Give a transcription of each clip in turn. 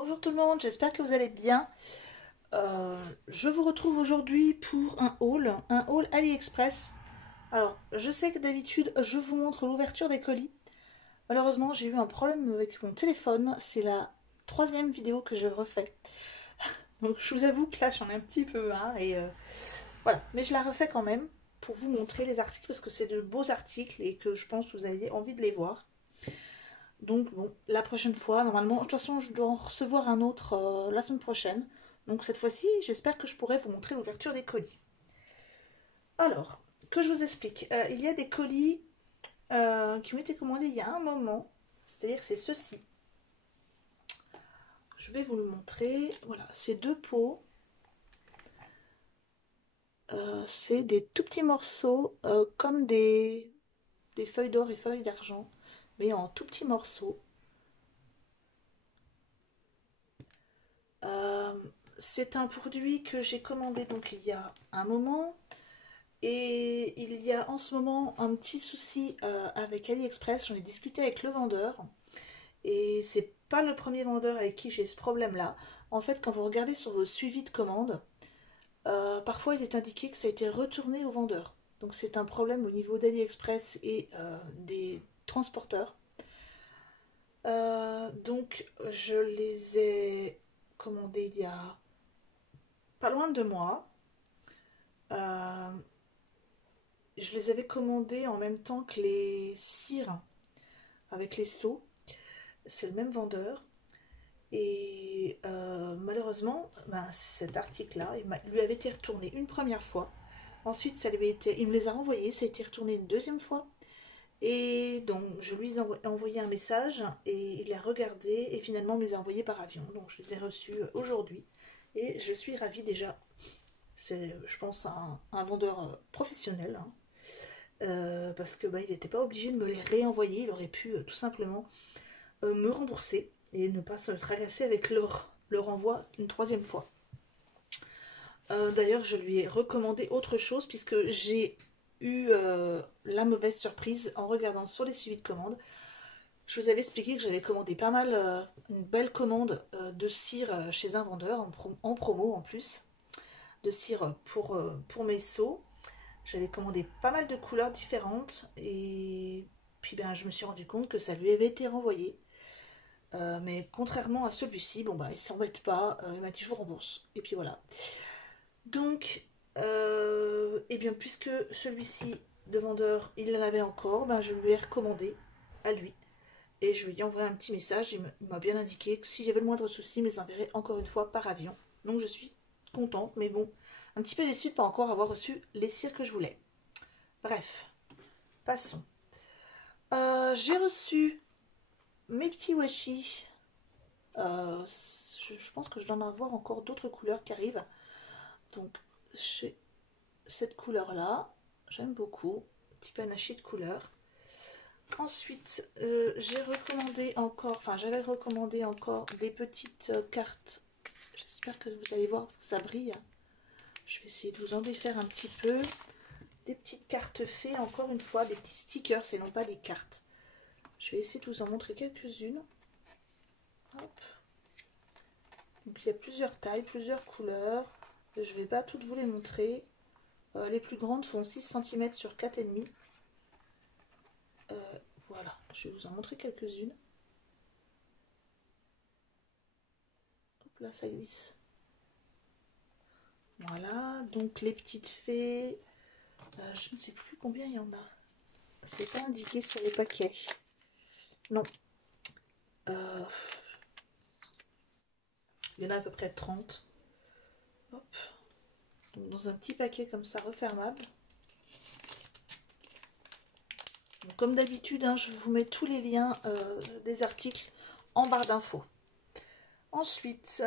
Bonjour tout le monde, j'espère que vous allez bien. Je vous retrouve aujourd'hui pour un haul AliExpress. Alors, je sais que d'habitude, je vous montre l'ouverture des colis. Malheureusement, j'ai eu un problème avec mon téléphone. C'est la troisième vidéo que je refais. Donc, je vous avoue que là, j'en ai un petit peu marre. Voilà, mais je la refais quand même pour vous montrer les articles parce que c'est de beaux articles et que je pense que vous avez envie de les voir. Donc bon, la prochaine fois, normalement, de toute façon, je dois en recevoir un autre la semaine prochaine. Donc cette fois-ci, j'espère que je pourrai vous montrer l'ouverture des colis. Alors, que je vous explique. Il y a des colis qui ont été commandés il y a un moment. C'est-à-dire que c'est ceci. Je vais vous le montrer. Voilà, c'est deux pots. C'est des tout petits morceaux comme des feuilles d'or et feuilles d'argent, mais en tout petits morceaux. Euh, c'est un produit que j'ai commandé donc il y a un moment et il y a en ce moment un petit souci avec AliExpress. J'en ai discuté avec le vendeur et c'est pas le premier vendeur avec qui j'ai ce problème là. En fait, quand vous regardez sur vos suivis de commande, parfois il est indiqué que ça a été retourné au vendeur. Donc c'est un problème au niveau d'AliExpress et des transporteurs. Donc je les ai commandés il y a pas loin de 2 mois. Euh, je les avais commandés en même temps que les cires avec les seaux. C'est le même vendeur. Et malheureusement, ben, cet article-là, lui avait été retourné une première fois. Ensuite, il me les a renvoyés, ça a été retourné une deuxième fois. Et donc, je lui ai envoyé un message et il a regardé et finalement il me les a envoyés par avion. Donc, je les ai reçus aujourd'hui et je suis ravie déjà. C'est, je pense, un vendeur professionnel, hein. Parce que bah, il n'était pas obligé de me les réenvoyer, il aurait pu tout simplement me rembourser et ne pas se tracasser avec leur renvoi une troisième fois. D'ailleurs, je lui ai recommandé autre chose puisque j'ai eu la mauvaise surprise en regardant sur les suivis de commande. Je vous avais expliqué que j'avais commandé pas mal, une belle commande de cire chez un vendeur en promo en plus, de cire pour mes seaux. J'avais commandé pas mal de couleurs différentes et puis ben, je me suis rendu compte que ça lui avait été renvoyé. Mais contrairement à celui-ci, bon bah il s'embête pas, il m'a dit je vous rembourse. Et puis voilà. Donc, et bien puisque celui-ci de vendeur, il en avait encore, ben, je lui ai recommandé à lui. Et je lui ai envoyé un petit message, il m'a bien indiqué que si j'avais le moindre souci, il me les enverrait encore une fois par avion. Donc je suis contente, mais bon, un petit peu déçue de pas encore avoir reçu les cires que je voulais. Bref, passons. J'ai reçu mes petits washi. Je pense que je dois en avoir encore d'autres couleurs qui arrivent. Donc, j'ai cette couleur-là. J'aime beaucoup. Petit panaché de couleurs. Ensuite, j'avais recommandé encore des petites cartes. J'espère que vous allez voir parce que ça brille. Je vais essayer de vous en défaire un petit peu. Des petites cartes fées, encore une fois, des petits stickers et non pas des cartes. Je vais essayer de vous en montrer quelques-unes. Hop. Donc il y a plusieurs tailles, plusieurs couleurs. Je ne vais pas toutes vous les montrer. Les plus grandes font 6 cm sur 4,5 cm. Voilà, je vais vous en montrer quelques-unes. Hop là, ça glisse. Voilà, donc les petites fées. Je ne sais plus combien il y en a. C'est pas indiqué sur les paquets. Non. Il y en a à peu près 30. Hop. Donc dans un petit paquet comme ça, refermable. Donc, comme d'habitude, hein, je vous mets tous les liens des articles en barre d'infos. Ensuite,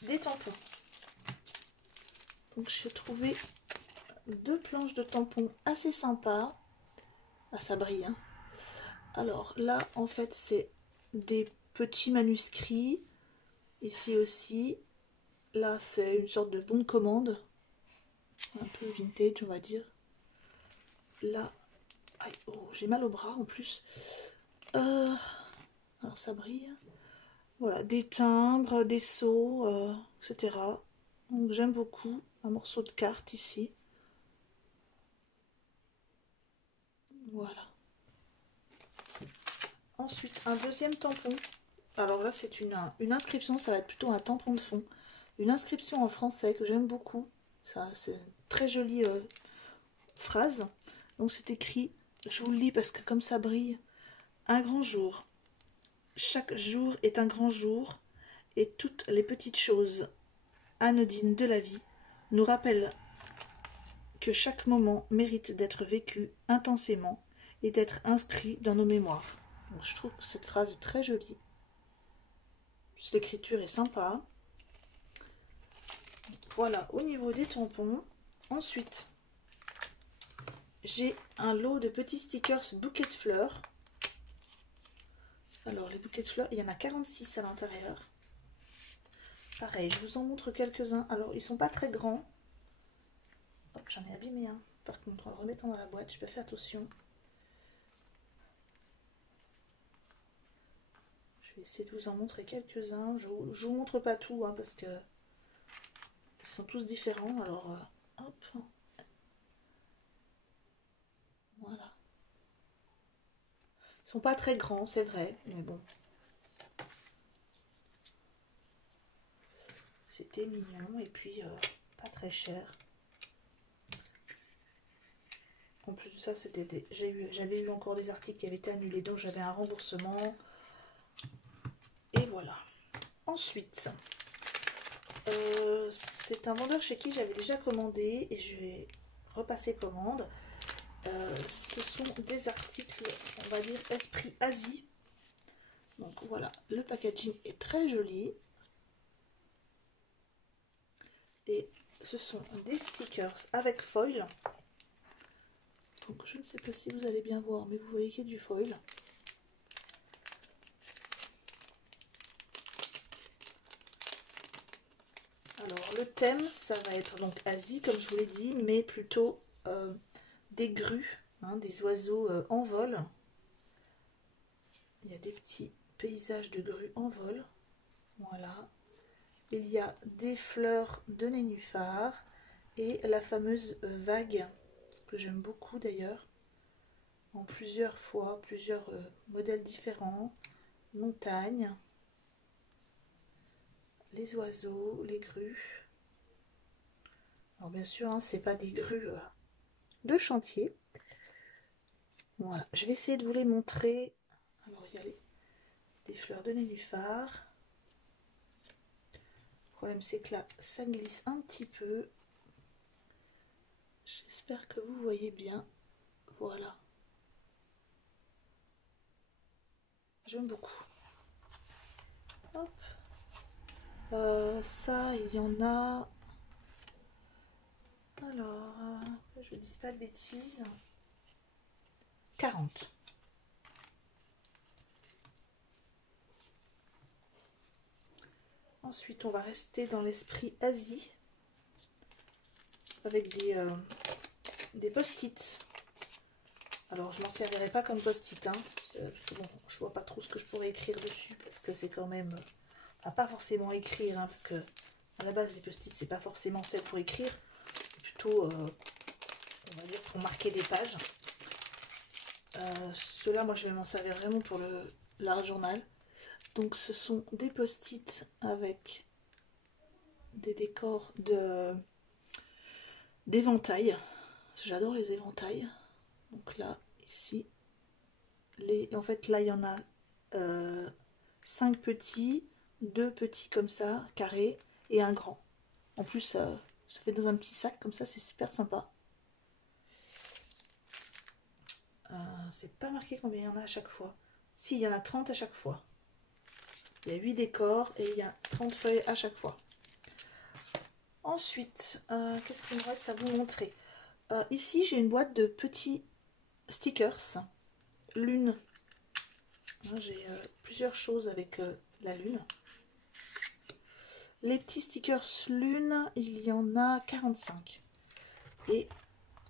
des tampons. Donc j'ai trouvé 2 planches de tampons assez sympas. Ah, ça brille, hein. Alors là, en fait, c'est des petits manuscrits. Ici aussi. Là, c'est une sorte de bon de commande. Un peu vintage, on va dire. Là, aïe, oh, j'ai mal au bras en plus. Alors ça brille. Voilà, des timbres, des seaux, etc. Donc j'aime beaucoup. Un morceau de carte ici. Voilà. Ensuite, un deuxième tampon. Alors là, c'est une inscription, ça va être plutôt un tampon de fond. Une inscription en français que j'aime beaucoup. Ça, c'est une très jolie phrase. Donc c'est écrit, je vous le lis parce que comme ça brille. Un grand jour. Chaque jour est un grand jour et toutes les petites choses anodines de la vie nous rappellent que chaque moment mérite d'être vécu intensément et d'être inscrit dans nos mémoires. Donc, je trouve que cette phrase est très jolie. L'écriture est sympa. Voilà, au niveau des tampons. Ensuite, j'ai un lot de petits stickers bouquets de fleurs. Alors, les bouquets de fleurs, il y en a 46 à l'intérieur. Pareil, je vous en montre quelques-uns. Alors, ils sont pas très grands. Hop, j'en ai abîmé un. Par contre, en le remettant dans la boîte, je peux faire attention. Je vais essayer de vous en montrer quelques-uns. Je vous montre pas tout, hein, parce que ils sont tous différents. Alors, hop. Voilà. Ils sont pas très grands, c'est vrai, mais bon. C'était mignon et puis pas très cher. En plus de ça, j'avais eu encore des articles qui avaient été annulés, donc j'avais un remboursement. Et voilà. Ensuite, c'est un vendeur chez qui j'avais déjà commandé et je vais repasser commande. Ce sont des articles, on va dire, esprit Asie. Donc voilà, le packaging est très joli. Et ce sont des stickers avec foil. Donc je ne sais pas si vous allez bien voir, mais vous voyez qu'il y a du foil. Alors le thème, ça va être donc Asie, comme je vous l'ai dit, mais plutôt des grues, hein, des oiseaux en vol. Il y a des petits paysages de grues en vol. Voilà. Il y a des fleurs de nénuphar et la fameuse vague, que j'aime beaucoup d'ailleurs, en plusieurs fois, plusieurs modèles différents. Montagne, les oiseaux, les grues. Alors bien sûr, hein, c'est pas des grues de chantier. Voilà, je vais essayer de vous les montrer. Alors il y a des fleurs de nénuphar. Le problème c'est que là, ça glisse un petit peu. J'espère que vous voyez bien. Voilà. J'aime beaucoup. Hop. Ça, il y en a. Alors, je ne dis pas de bêtises. 40. Ensuite, on va rester dans l'esprit Asie avec des post-it. Alors, je m'en servirai pas comme post-it, hein, parce que bon, je vois pas trop ce que je pourrais écrire dessus, parce que c'est quand même, pas forcément écrire, hein, parce que à la base, les post-it, c'est pas forcément fait pour écrire, plutôt, on va dire, pour marquer des pages. Ceux-là, moi, je vais m'en servir vraiment pour l'art journal. Donc, ce sont des post-it avec des décors d'éventails. J'adore les éventails. Donc là, ici, en fait, là, il y en a 5 petits, 2 petits comme ça, carrés, et un grand. En plus, ça fait dans un petit sac, comme ça, c'est super sympa. C'est pas marqué combien il y en a à chaque fois. Si, il y en a 30 à chaque fois. Il y a 8 décors et il y a 30 feuilles à chaque fois. Ensuite, qu'est-ce qu'il me reste à vous montrer? Ici, j'ai une boîte de petits stickers. Lune. J'ai plusieurs choses avec la lune. Les petits stickers lune, il y en a 45. Et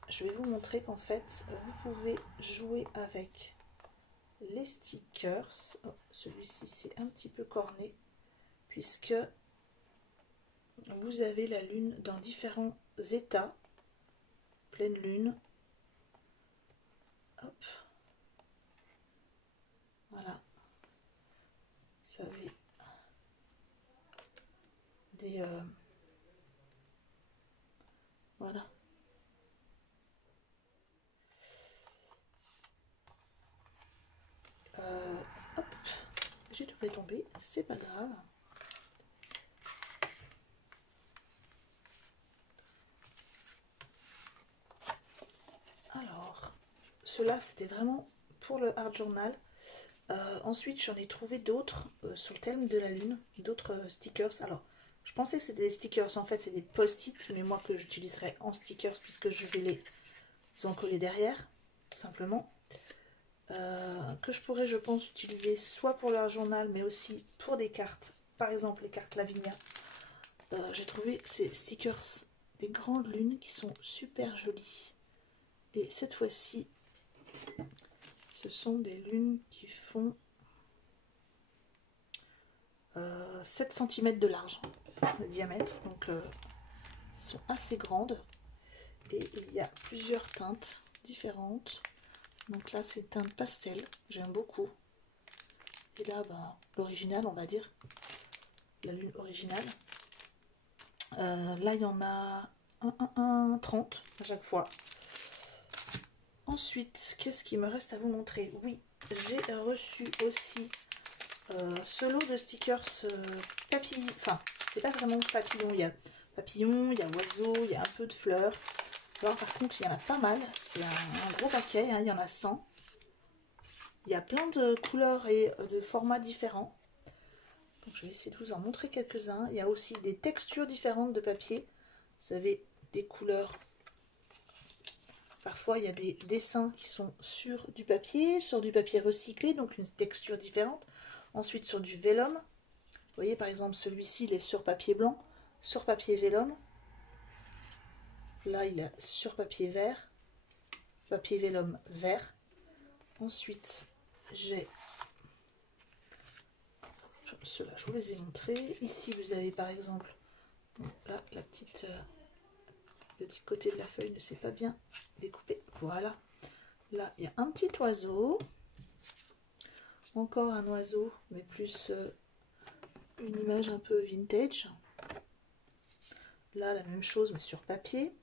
je vais vous montrer qu'en fait, vous pouvez jouer avec les stickers. Oh, celui-ci c'est un petit peu corné puisque vous avez la lune dans différents états. Pleine lune. Hop. Voilà. Vous avez des... voilà. Hop. J'ai tout fait tomber. C'est pas grave. Alors, cela c'était vraiment pour le art journal. Ensuite, j'en ai trouvé d'autres sur le thème de la lune, d'autres stickers. Alors, je pensais que c'était des stickers, en fait, c'est des post-it, mais moi que j'utiliserai en stickers puisque je vais les encoller derrière, tout simplement. Que je pourrais, je pense, utiliser soit pour leur journal, mais aussi pour des cartes, par exemple les cartes Lavinia. J'ai trouvé ces stickers des grandes lunes qui sont super jolies. Et cette fois-ci, ce sont des lunes qui font 7 cm de large, de diamètre, donc elles sont assez grandes. Et il y a plusieurs teintes différentes. Donc là, c'est teinte pastel, j'aime beaucoup. Et là, bah, l'original, on va dire, la lune originale. Là, il y en a 30 à chaque fois. Ensuite, qu'est-ce qu'il me reste à vous montrer? Oui, j'ai reçu aussi ce lot de stickers papillons. Enfin, c'est pas vraiment papillon. Il y a papillon, il y a oiseau, il y a un peu de fleurs. Alors, par contre, il y en a pas mal. C'est un gros paquet, hein, il y en a 100. Il y a plein de couleurs et de formats différents. Donc, je vais essayer de vous en montrer quelques-uns. Il y a aussi des textures différentes de papier. Vous avez des couleurs. Parfois, il y a des dessins qui sont sur du papier recyclé, donc une texture différente. Ensuite, sur du vélum. Vous voyez, par exemple, celui-ci, il est sur papier blanc, sur papier vélum. Là, il est sur papier vert, papier vélum vert. Ensuite, j'ai ceux-là, je vous les ai montrés. Ici, vous avez par exemple, là, la petite, le petit côté de la feuille ne s'est pas bien découpé. Voilà. Là, il y a un petit oiseau. Encore un oiseau, mais plus une image un peu vintage. Là, la même chose, mais sur papier.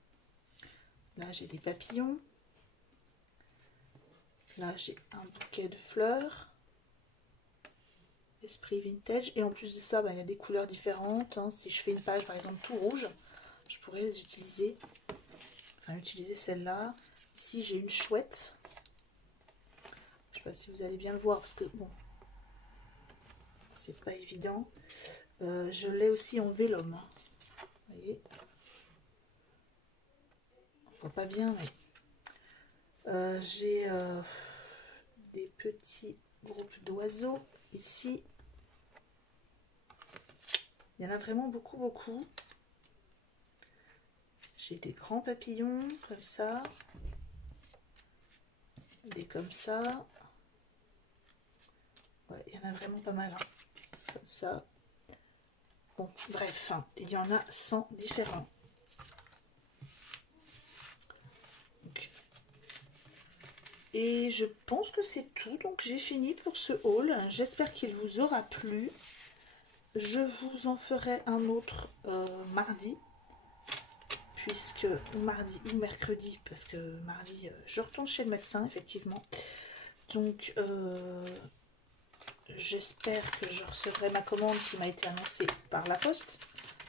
Là, j'ai des papillons. Là, j'ai un bouquet de fleurs. Esprit vintage. Et en plus de ça, bah, il y a des couleurs différentes. Hein. Si je fais une page, par exemple, tout rouge, je pourrais les utiliser. Enfin, utiliser celle-là. Ici, j'ai une chouette. Je ne sais pas si vous allez bien le voir, parce que, bon, c'est pas évident. Je l'ai aussi en vélum. Vous voyez, on voit pas bien, mais j'ai des petits groupes d'oiseaux ici. Il y en a vraiment beaucoup, beaucoup. J'ai des grands papillons comme ça, des comme ça. Ouais, il y en a vraiment pas mal, hein. Comme ça. Bon, bref, hein, il y en a 100 différents. Donc, et je pense que c'est tout. Donc j'ai fini pour ce haul. J'espère qu'il vous aura plu. Je vous en ferai un autre mardi. Puisque mardi ou mercredi, parce que mardi je retourne chez le médecin effectivement, donc j'espère que je recevrai ma commande qui m'a été annoncée par la poste.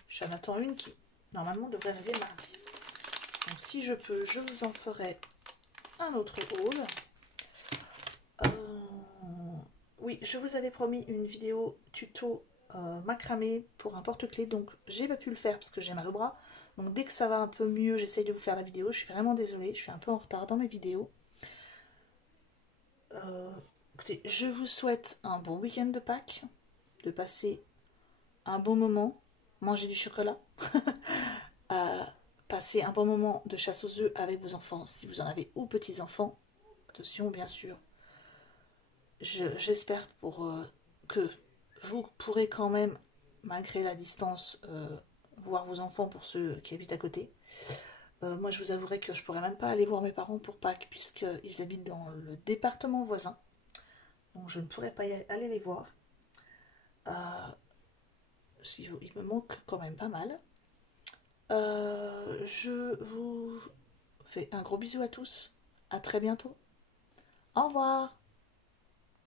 J'en attends une qui normalement devrait arriver mardi, donc si je peux je vous en ferai un autre haul. Oui, je vous avais promis une vidéo tuto macramé pour un porte-clés, donc j'ai pas pu le faire parce que j'ai mal au bras. Donc dès que ça va un peu mieux, j'essaye de vous faire la vidéo. Je suis vraiment désolée, je suis un peu en retard dans mes vidéos. Écoutez, je vous souhaite un bon week-end de Pâques, de passer un bon moment, manger du chocolat, passer un bon moment de chasse aux œufs avec vos enfants si vous en avez ou petits-enfants. Attention bien sûr, J'espère que vous pourrez quand même, malgré la distance, voir vos enfants pour ceux qui habitent à côté. Moi, je vous avouerai que je pourrais même pas aller voir mes parents pour Pâques, puisqu'ils habitent dans le département voisin. Donc, je ne pourrais pas aller les voir. Euh, il me manque quand même pas mal. Je vous fais un gros bisou à tous. À très bientôt. Au revoir.